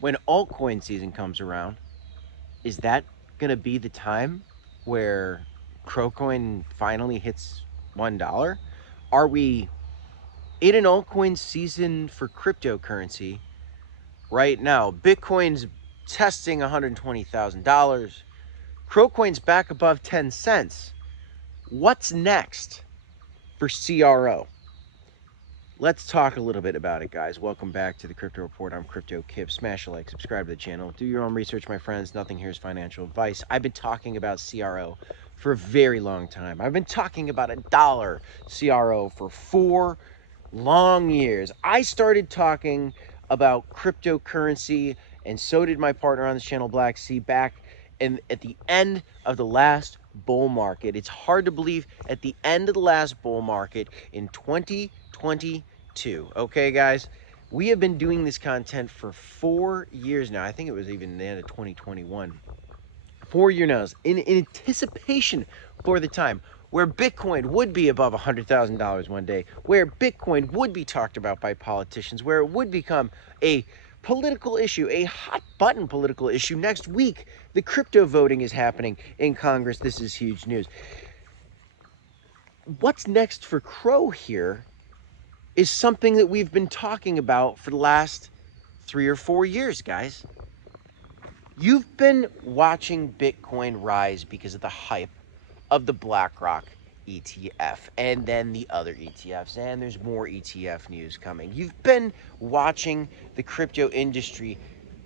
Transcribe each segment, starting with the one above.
when altcoin season comes around, is that going to be the time where Crowcoin finally hits $1? Are we in an altcoin season for cryptocurrency right now? Bitcoin's testing $120,000. Crowcoin's back above 10 cents. What's next for CRO? Let's talk a little bit about it, guys. Welcome back to the Crypto Report. I'm Crypto Kip. Smash a like, subscribe to the channel. Do your own research, my friends. Nothing here is financial advice. I've been talking about CRO for a very long time. I've been talking about $1 CRO for 4 long years. I started talking about cryptocurrency, and so did my partner on this channel, Blacksea, back at the end of the last bull market. It's hard to believe, at the end of the last bull market in 2022. Okay, guys, we have been doing this content for 4 years now. I think it was even the end of 2021. 4 years now, in anticipation for the time where Bitcoin would be above $100,000 one day, where Bitcoin would be talked about by politicians, where it would become a political issue, a hot button political issue. Next week, the crypto voting is happening in Congress. This is huge news. What's next for Crow here is something that we've been talking about for the last 3 or 4 years, guys. You've been watching Bitcoin rise because of the hype of the BlackRock ETF and then the other ETFs, and there's more ETF news coming. You've been watching the crypto industry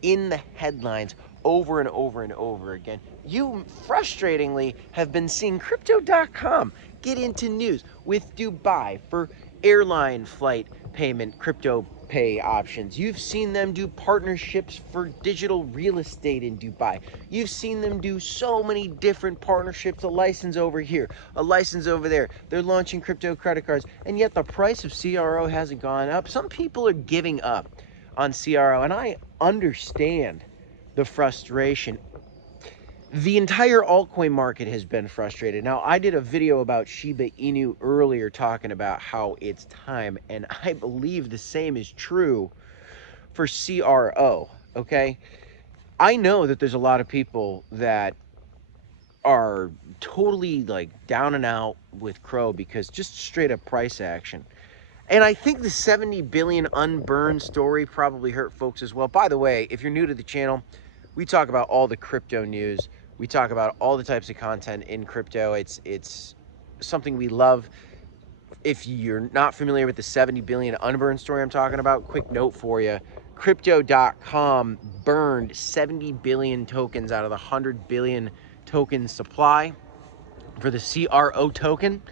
in the headlines over and over and over again. You frustratingly have been seeing crypto.com get into news with Dubai for airline flight payment crypto pay options. You've seen them do partnerships for digital real estate in Dubai. You've seen them do so many different partnerships, a license over here, a license over there. They're launching crypto credit cards, and yet the price of CRO hasn't gone up. Some people are giving up on CRO, and I understand the frustration. The entire altcoin market has been frustrated. Now, I did a video about Shiba Inu earlier talking about how it's time, and I believe the same is true for CRO, okay? I know that there's a lot of people that are totally like down and out with Crow because just straight up price action. And I think the 70 billion unburned story probably hurt folks as well. By the way, if you're new to the channel, we talk about all the crypto news. We talk about all the types of content in crypto. It's something we love. If you're not familiar with the 70 billion unburned story I'm talking about, quick note for you. Crypto.com burned 70 billion tokens out of the 100 billion token supply for the CRO token.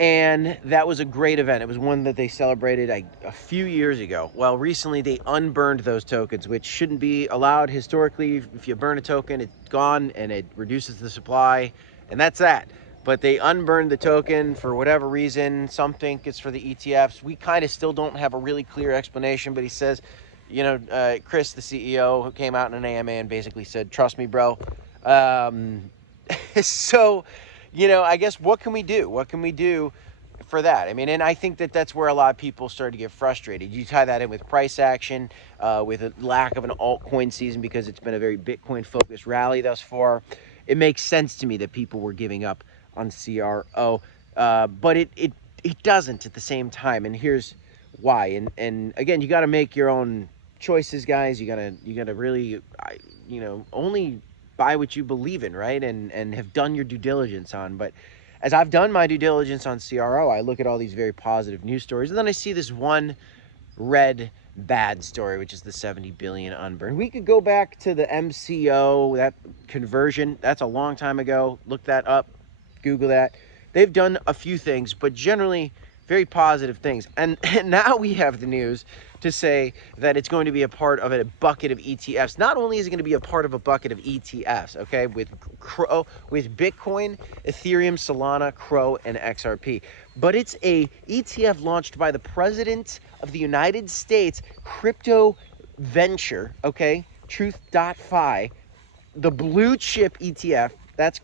And that was a great event. It was one that they celebrated a few years ago. Well, recently they unburned those tokens, which shouldn't be allowed historically. If you burn a token, it's gone and it reduces the supply, and that's that. But they unburned the token for whatever reason. Some think it's for the ETFs. We kind of still don't have a really clear explanation, but he says, you know, Chris, the CEO, who came out in an AMA and basically said, trust me, bro. So, you know, I guess what can we do? What can we do for that? I mean, and I think that that's where a lot of people started to get frustrated. You tie that in with price action, with a lack of an altcoin season because it's been a very Bitcoin-focused rally thus far. It makes sense to me that people were giving up on CRO, but it doesn't at the same time, and here's why. And again, you got to make your own choices, guys. You gotta really, you know, only buy what you believe in, right? And have done your due diligence on. But as I've done my due diligence on CRO, I look at all these very positive news stories, and then I see this one red bad story, which is the 70 billion unburned. We could go back to the MCO, that conversion. That's a long time ago. Look that up, Google that. They've done a few things, but generally very positive things. And now we have the news to say that it's going to be a part of a bucket of ETFs. Not only is it going to be a part of a bucket of ETFs, okay, with Crow, with Bitcoin, Ethereum, Solana, Crow, and XRP, but it's a ETF launched by the President of the United States crypto venture, okay, Truth.fi, the blue chip ETF, that's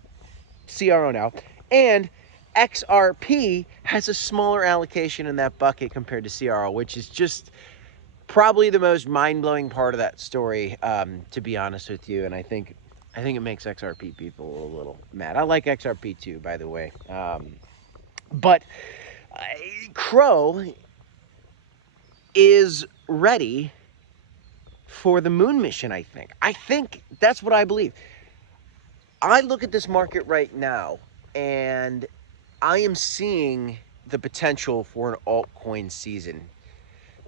CRO now, and XRP has a smaller allocation in that bucket compared to CRO, which is just probably the most mind-blowing part of that story, to be honest with you. And I think it makes XRP people a little mad. I like XRP too, by the way. But CRO is ready for the moon mission, I think. I think that's what I believe. I look at this market right now, and I am seeing the potential for an altcoin season.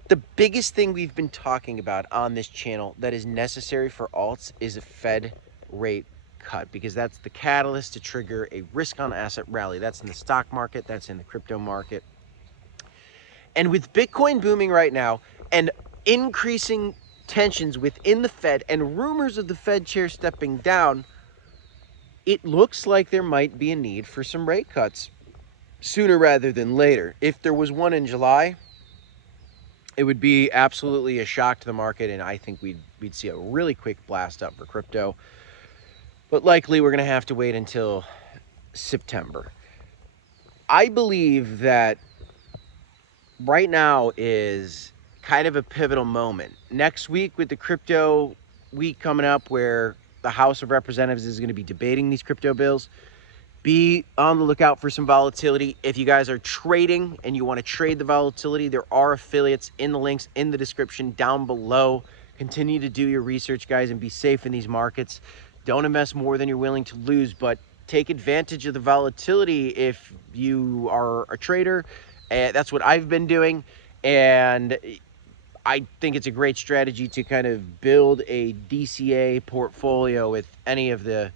The biggest thing we've been talking about on this channel that is necessary for alts is a Fed rate cut, because that's the catalyst to trigger a risk on asset rally. That's in the stock market, that's in the crypto market. And with Bitcoin booming right now and increasing tensions within the Fed and rumors of the Fed chair stepping down, it looks like there might be a need for some rate cuts sooner rather than later. If there was one in July, it would be absolutely a shock to the market, and I think we'd see a really quick blast up for crypto. But likely we're going to have to wait until September. I believe that right now is kind of a pivotal moment. Next week, with the crypto week coming up, where the House of Representatives is going to be debating these crypto bills, be on the lookout for some volatility. If you guys are trading and you want to trade the volatility, there are affiliates in the links in the description down below. Continue to do your research, guys, and be safe in these markets. Don't invest more than you're willing to lose, but take advantage of the volatility if you are a trader. That's what I've been doing, and I think it's a great strategy to kind of build a DCA portfolio with any of the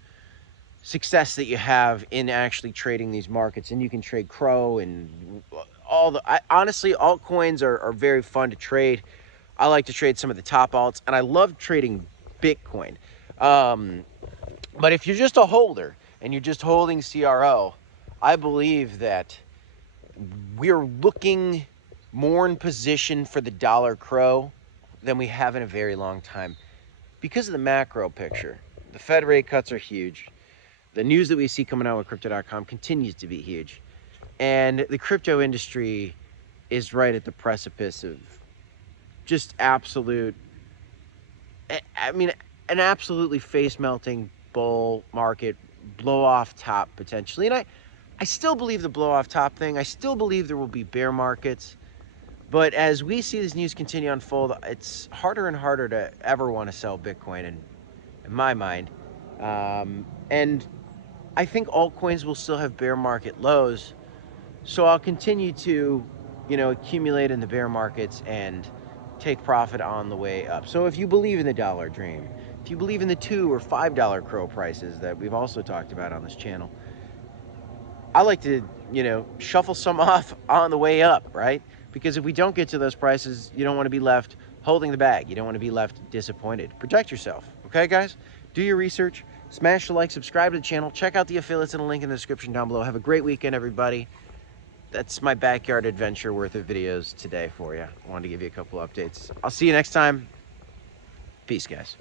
success that you have in actually trading these markets. And you can trade CRO and all the, honestly, altcoins are very fun to trade. I like to trade some of the top alts, and I love trading Bitcoin. But if you're just a holder and you're just holding CRO, I believe that we're looking more in position for the dollar CRO than we have in a very long time because of the macro picture. The Fed rate cuts are huge. The news that we see coming out with crypto.com continues to be huge. And the crypto industry is right at the precipice of just absolute, I mean, an absolutely face-melting bull market, blow off top potentially. And I still believe the blow off top thing. I still believe there will be bear markets. But as we see this news continue to unfold, it's harder and harder to ever want to sell Bitcoin in my mind. And I think altcoins will still have bear market lows. So I'll continue to, accumulate in the bear markets and take profit on the way up. So if you believe in the dollar dream, if you believe in the $2 or $5 CRO prices that we've also talked about on this channel, I like to, shuffle some off on the way up, right? Because if we don't get to those prices, you don't want to be left holding the bag. You don't want to be left disappointed. Protect yourself, okay, guys? Do your research. Smash the like, subscribe to the channel. Check out the affiliates in the link in the description down below. Have a great weekend, everybody. That's my backyard adventure worth of videos today for you. I wanted to give you a couple updates. I'll see you next time. Peace, guys.